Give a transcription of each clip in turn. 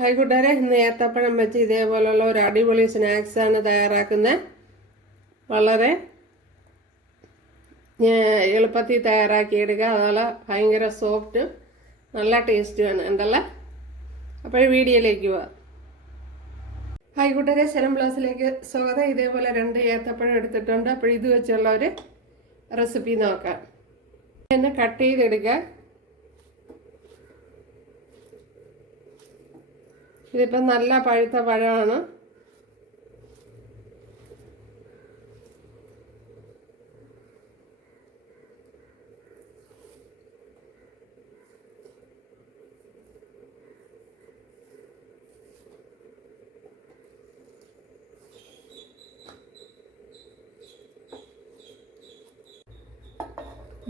Hi കൂട്ടുകാരെ, ഇന്ന് ഏത്തപ്പഴം വെച്ച് ഇതേപോലുള്ള ഒരു അടിപൊളി സ്നാക്സാണ് തയ്യാറാക്കുന്നത്. വളരെ എളുപ്പത്തിൽ തയ്യാറാക്കിയെടുക്കുക. അതുപോലെ ഭയങ്കര സോഫ്റ്റും നല്ല ടേസ്റ്റുമാണ് ഉണ്ടല്ലോ. അപ്പോൾ വീഡിയോയിലേക്ക് പോവാം. ഹായ് കൂട്ടുകാരെ, ശരം ബ്ലൗസിലേക്ക് സ്വാഗതം. ഇതേപോലെ 2 ഏത്തപ്പഴം എടുത്തിട്ടുണ്ട്. അപ്പോൾ ഇത് വെച്ചുള്ള ഒരു റെസിപ്പി നോക്കാം. ഒന്ന് കട്ട് ചെയ്തെടുക്കുക. ഇതിപ്പം നല്ല പഴുത്ത പഴമാണ്.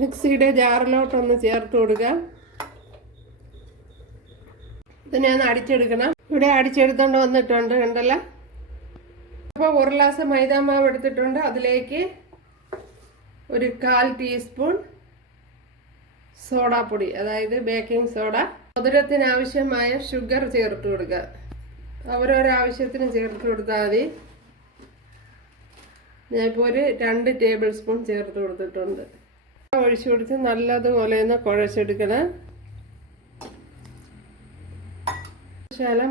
മിക്സിയുടെ ജാറിലോട്ടൊന്ന് ചേർത്ത് കൊടുക്കുക. ഇതിനെ ഒന്ന് അടിച്ചെടുക്കണം. ഇവിടെ അടിച്ചെടുത്തോണ്ട് വന്നിട്ടുണ്ട് കണ്ടല്ലോ. അപ്പോൾ 1 ഗ്ലാസ് മൈദാമാവ് എടുത്തിട്ടുണ്ട്. അതിലേക്ക് ഒരു 1/4 ടീസ്പൂൺ സോഡാപ്പൊടി, അതായത് ബേക്കിംഗ് സോഡ. മധുരത്തിന് ആവശ്യമായ ഷുഗർ ചേർത്ത് കൊടുക്കുക. ഓരോരോ ആവശ്യത്തിന് ചേർത്ത് കൊടുത്താൽ മതി. ഞാനിപ്പോൾ ഒരു 2 ടേബിൾ സ്പൂൺ ചേർത്ത് കൊടുത്തിട്ടുണ്ട്. ഒഴിച്ചു കൊടുത്ത് നല്ലതുപോലെ ഒന്ന് കുഴച്ചെടുക്കണം.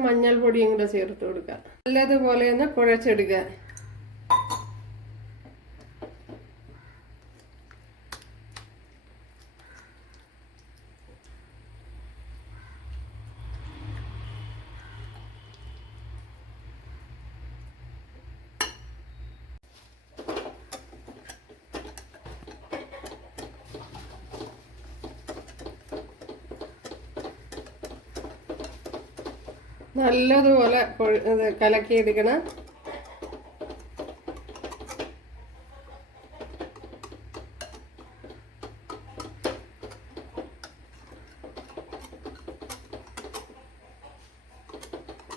മഞ്ഞൾപ്പൊടിയും കൂടെ ചേർത്ത് കൊടുക്കുക. നല്ലതുപോലെ ഒന്ന് കുഴച്ചെടുക്കുക. നല്ലതുപോലെ കലക്കിയെടുക്കണം.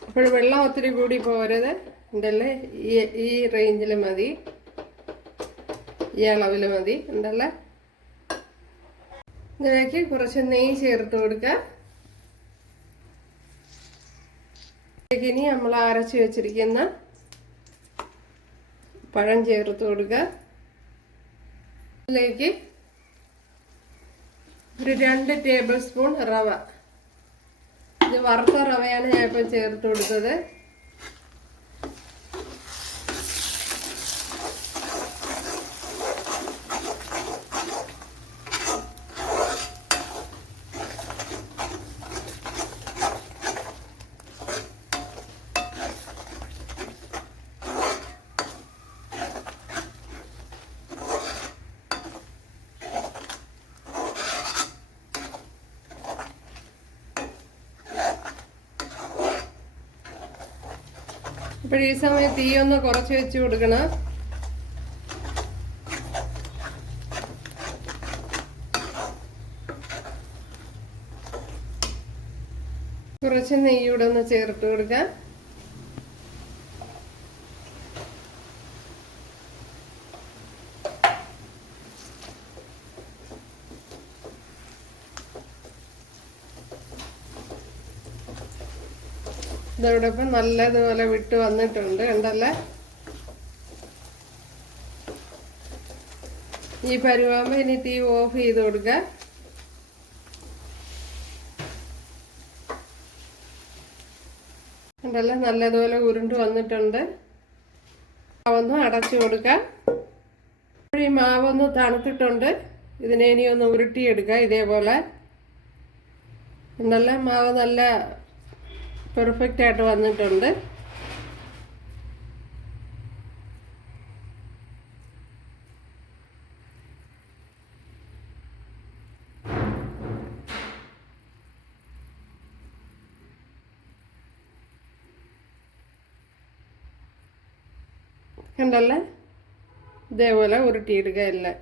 അപ്പോൾ വെള്ളം ഒത്തിരി കൂടി പോരത്. ഉണ്ടല്ലേ, ഈ റേഞ്ചിൽ മതി, ഈ അളവിൽ മതി ഉണ്ടല്ലേ. ഇതിലേക്ക് കുറച്ച് നെയ്യ് ചേർത്ത് കൊടുക്കുക. ഇനി നമ്മൾ അരച്ച് വെച്ചിരിക്കുന്ന പഴം ചേർത്ത് കൊടുക്കുക. ഇതിലേക്ക് ഒരു 2 ടേബിൾ സ്പൂൺ റവ, ഇത് വറുത്ത റവയാണ് ഞാൻ ഇപ്പോൾ ചേർത്ത് കൊടുത്തത്. അപ്പോൾ ഈ സമയത്ത് തീ ഒന്ന് കുറച്ച് വെച്ച് കൊടുക്കണം. കുറച്ച് നെയ്യൂടെ ഒന്ന് ചേർത്ത് കൊടുക്കാം. ഇതോടൊപ്പം നല്ലതുപോലെ വിട്ട് വന്നിട്ടുണ്ട് കണ്ടല്ലേ. ഈ പരുവാകുമ്പോൾ ഇനി തീ ഓഫ് ചെയ്ത് കൊടുക്കുക. കണ്ടല്ലേ, നല്ലതുപോലെ ഉരുണ്ട് വന്നിട്ടുണ്ട്. മാവൊന്ന് അടച്ചു കൊടുക്കുക. ഈ മാവൊന്ന് തണുത്തിട്ടുണ്ട്. ഇതിനെ ഇനി ഒന്ന് ഉരുട്ടിയെടുക്കുക. ഇതേപോലെ കണ്ടല്ലേ, മാവ് നല്ല പെർഫെക്റ്റ് ആയിട്ട് വന്നിട്ടുണ്ട്. കണ്ടല്ലേ, ഇതേപോലെ ഉരുട്ടിയിടുക എല്ലാം.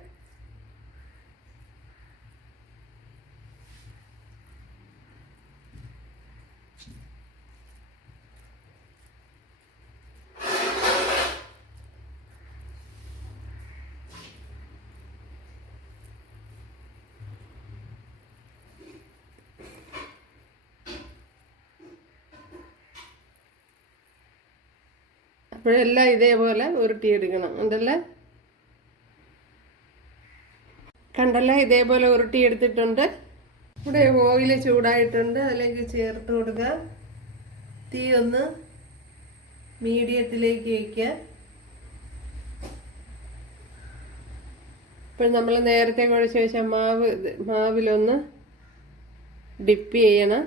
അപ്പോഴെല്ലാം ഇതേപോലെ ഉരുട്ടിയെടുക്കണം. ഉണ്ടല്ലേ, കണ്ടല്ലേ, ഇതേപോലെ ഉരുട്ടിയെടുത്തിട്ടുണ്ട്. ഇവിടെ ഓയിൽ ചൂടായിട്ടുണ്ട്, അതിലേക്ക് ചേർത്ത് കൊടുക്കുക. തീ ഒന്ന് മീഡിയത്തിലേക്ക് വയ്ക്കുക. ഇപ്പോൾ നമ്മൾ നേരത്തെ കുഴച്ച് വെച്ച മാവിലൊന്ന് ഡിപ്പ് ചെയ്യണം.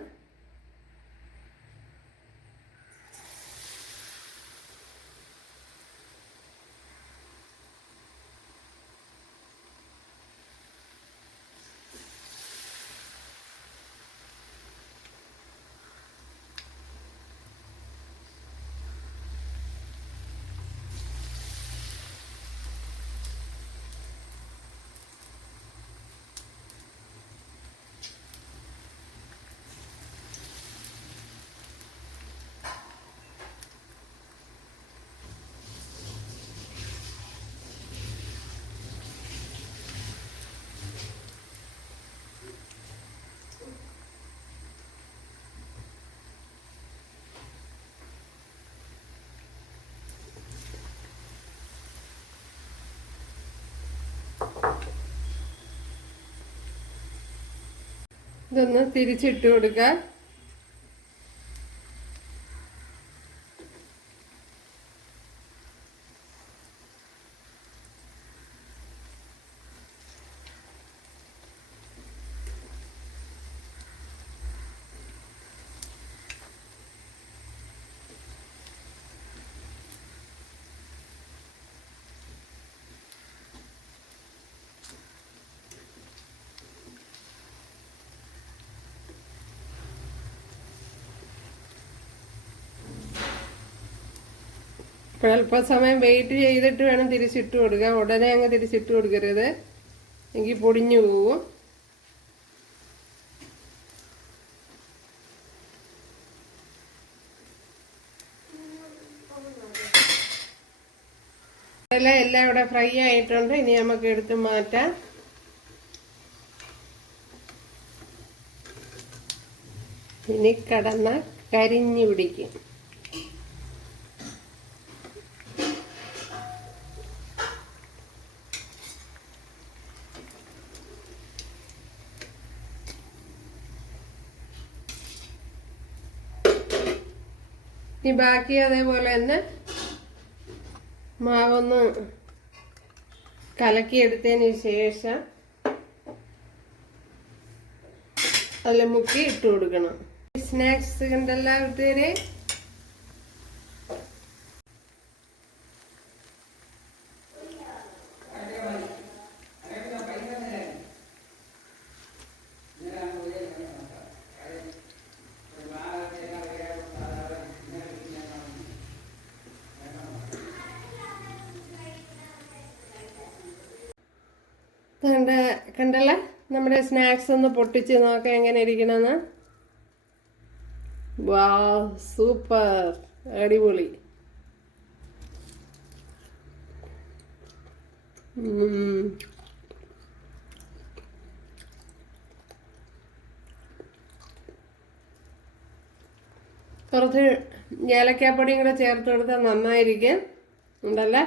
ഇതൊന്ന് തിരിച്ചിട്ട് കൊടുക്കുക. അല്പസമയം വെയിറ്റ് ചെയ്തിട്ട് വേണം തിരിച്ചിട്ട് കൊടുക്കുക. ഉടനെ അങ്ങ് തിരിച്ചിട്ട് കൊടുക്കരുത്, എങ്കിൽ പൊടിഞ്ഞു പോവും. എല്ലാം ഇവിടെ ഫ്രൈ ആയിട്ടുണ്ട്. ഇനി നമുക്ക് എടുത്ത് മാറ്റാം. ഇനി കടന്ന കരിഞ്ഞു പിടിക്കും. ഈ ബാക്കി അതേപോലെ തന്നെ മാവൊന്ന് കലക്കിയെടുത്തതിന് ശേഷം അതിൽ മുക്കി ഇട്ട് കൊടുക്കണം. സ്നാക്സ് കണ്ടല്ലോ കൂട്ടുകാരെ, കണ്ടല്ലേ നമ്മുടെ സ്നാക്സ് ഒന്ന് പൊട്ടിച്ച് നോക്കാം എങ്ങനെ ഇരിക്കണമെന്ന്. വാ, സൂപ്പർ, അടിപൊളി. കുറച്ച് ഏലക്കാപ്പൊടിയും കൂടെ ചേർത്ത് കൊടുത്താൽ നന്നായിരിക്കും. ഉണ്ടല്ലേ.